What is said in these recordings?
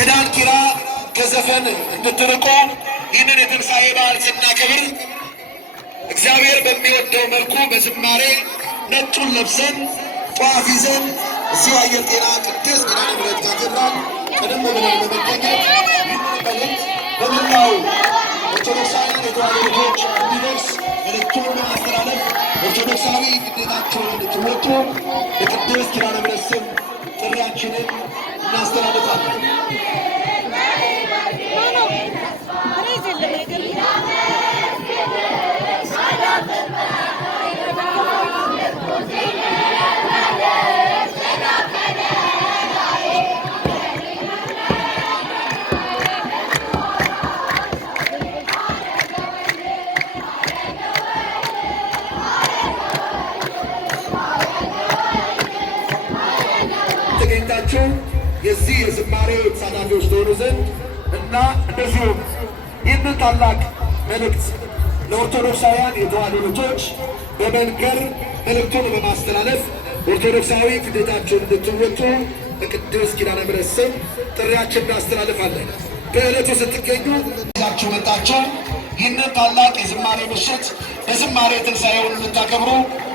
ከዳንኪራ ከዘፈን እንድትርቁ ይህንን የትንሣኤ በዓል ስናከብር እግዚአብሔር በሚወደው መልኩ በዝማሬ ነጩን ለብሰን ጧፍ ይዘን እዚሁ አየር ጤና ቅድስት ኪዳነ ምሕረት ካቴድራል ቀደም ብለን በመገኘት ይህንን መልእክት በመላው ኦርቶዶክሳውያን የተዋሕዶ ልጆች እንዲደርስ መልእክቱን በማስተላለፍ ኦርቶዶክሳዊ ግዴታቸውን እንድትወጡ በቅድስት ኪዳነ ምሕረት ስም ጥሪያችንን እናስተላልፋለን። ተገኝታችሁ የዚህ የዝማሬው ተሳታፊዎች ትሆኑ ዘንድ እና እንደዚሁም ይህንን ታላቅ መልእክት ለኦርቶዶክሳውያን የተዋሕዶ ልጆች በመንገር መልእክቱን በማስተላለፍ ኦርቶዶክሳዊ ግዴታችሁን እንድትወጡ በቅድስት ኪዳነ ምሕረት ስም ጥሪያችንን እናስተላልፋለን። በዕለቱ ስትገኙ ይዛችሁ መጣችሁ ይህንን ታላቅ የዝማሬ ምሽት በዝማሬ ትንሣኤውን እንድታከብሩ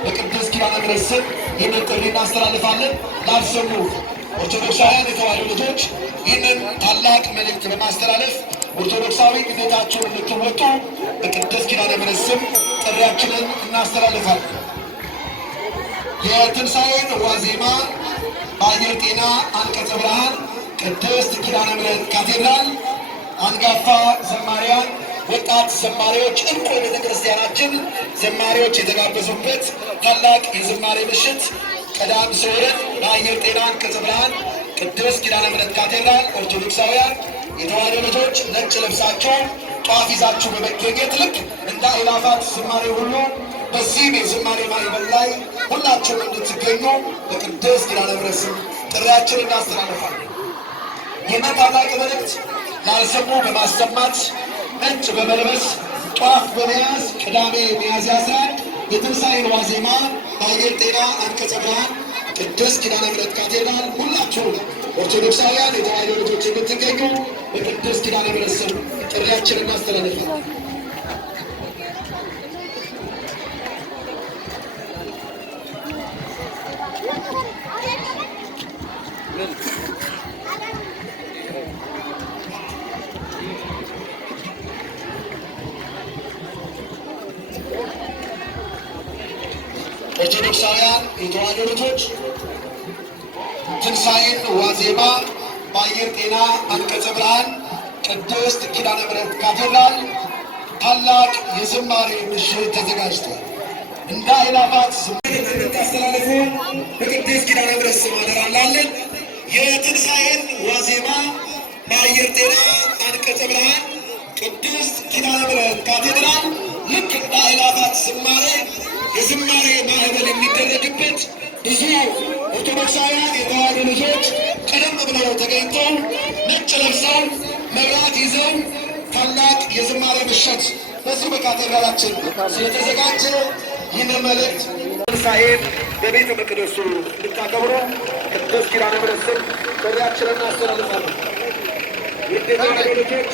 በቅድስት ኪዳነ ምሕረት ስም ይህንን ጥሪ እናስተላልፋለን። ላልሰሙ ኦርቶዶክሳውያን የተዋሕዶ ልጆች ይህንን ታላቅ መልእክት በማስተላለፍ ኦርቶዶክሳዊ ግዴታችሁን እንድትወጡ በቅድስት ኪዳነ ምሕረት ስም ጥሪያችንን እናስተላልፋለን። የትንሣኤን ዋዜማ በአየር ጤና አንቀጸ ብርሃን ቅድስት ኪዳነ ምሕረት ካቴድራል አንጋፋ ዘማሪያን፣ ወጣት ዘማሪዎች፣ እንቁ ቤተ ክርስቲያናችን ዘማሪዎች የተጋበዙበት ታላቅ የዝማሬ ምሽት ቀዳም ስዑረት በአየር ጤና አንቀጸ ብርሃን ቅድስት ኪዳነ ምሕረት ካቴድራል ኦርቶዶክሳውያን የተዋሕዶ ልጆች ነጭ ለብሳችሁ ጧፍ ይዛችሁ በመገኘት ልክ እንደ አእላፋት ዝማሬ ሁሉ በዚህም የዝማሬ ማዕበል ላይ ሁላችሁም እንድትገኙ በቅድስት ኪዳነ ምሕረት ስም ጥሪያችንን እናስተላልፋለን። ይህንን ታላቅ መልእክት ላልሰሙ በማሰማት ነጭ በመልበስ ጧፍ በመያዝ ቅዳሜ ሚያዝያ 11 የትንሣኤን ዋዜማ በአየር ጤና አንቀጸ ብርሃን ቅድስት ኪዳነ ምሕረት ካቴድራል ሁላችሁ ኦርቶዶክሳውያን የተዋሕዶ ልጆች የምትገኙ በቅድስት ኪዳነ ምሕረት ስም ጥሪያችንን እናስተላልፋለን። ኦርቶዶክሳውያን የተዋሕዶ ልጆች ትንሣኤን ዋዜማ በአየር ጤና አንቀጸ ብርሃን ቅድስት ኪዳነ ምሕረት ካቴድራል ታላቅ የዝማሬ ምሽት ተዘጋጅቷል። እንደ አእላፋት እንድታስተላልፉ በቅድስት ኪዳነ ምሕረት ስም አደራ እንላለን። የትንሣኤን ዋዜማ በአየር ጤና አንቀጸ ብርሃን ቅድስት ኪዳነ ምሕረት ካቴድራል ልክ እንደ አእላፋት ዝማሬ የዝማሬ ማዕበል የሚደረግበት ብዙ ኦርቶዶክሳውያን የተዋሕዶ ልጆች ቀደም ብለው ተገኝተው ነጭ ለብሰው መብራት ይዘው ታላቅ የዝማሬ ምሽት በዚህ በካቴድራላችን ስለተዘጋጀ ይህንን መልእክት ትንሣኤን በቤተ መቅደሱ እንድታከብሩ ቅድስት ኪዳነ ምሕረት ስም ጥሪያችንን እናስተላልፋለን። የተዋሕዶ ልጆች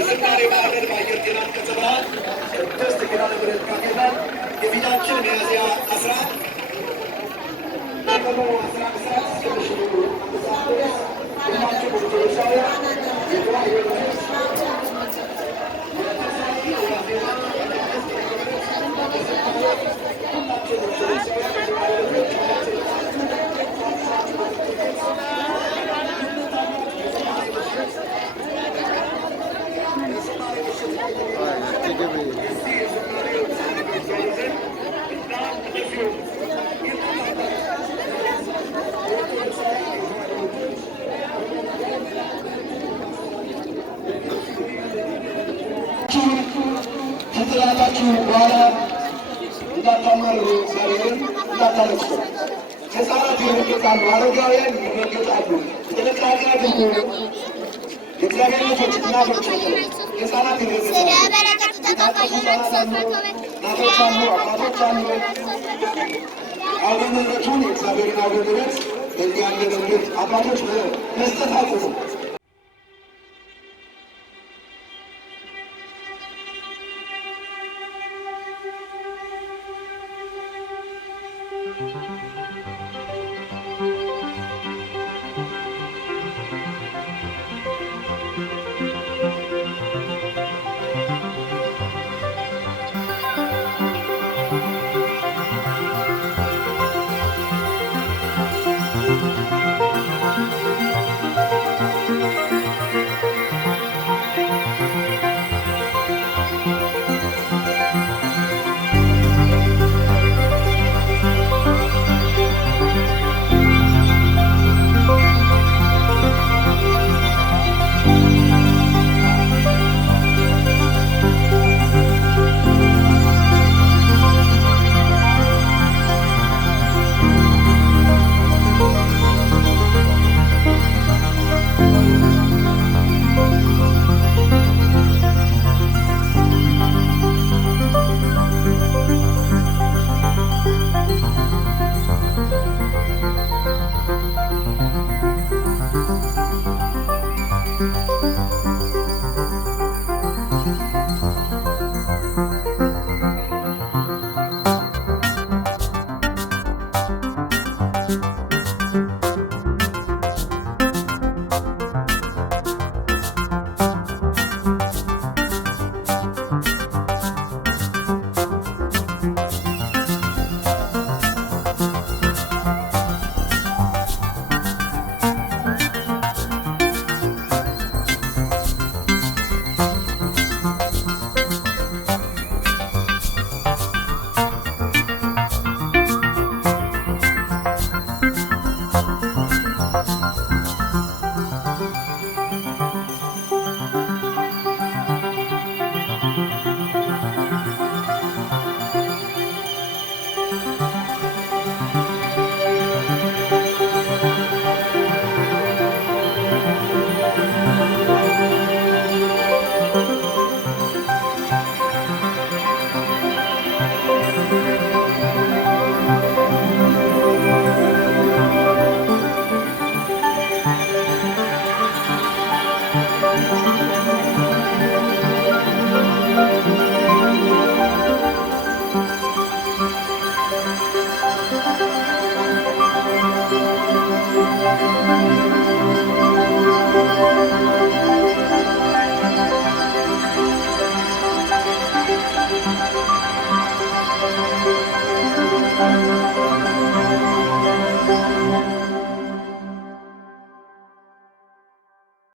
የዝማሬ ማዕበል በአየር ጤና አንቀጸ ብርሃን ቅድስት ኪዳነ ምሕረት ካቴድራል የፊታችን ሚያዝያ 11 ከቀኑ 11 ሰዓት እስከ ምሽቱ 1 ሰዓት ድረስ ሁላችሁም ኦርቶዶክሳውያን የተዋሕዶ ልጆች ከተላላችሁ በኋላ እንዳታመሩ እግዚአብሔርን እንዳታለቅሱ። ሕፃናት ይረገጣሉ፣ አረጋውያን ይረገጣሉ። ጥንቃቄ አድርጉ። የእግዚአብሔር ልጆች እናቶች ሕፃናት ይረገጣሉ። የታጠቁ ሕፃናት አሉ፣ እናቶች አሉ፣ አባቶች አሉ። አውደ ምሕረቱን የእግዚአብሔርን አውደ ምሕረት በዚህ ያለ መንገድ አባቶች መስጠት አቁሙ።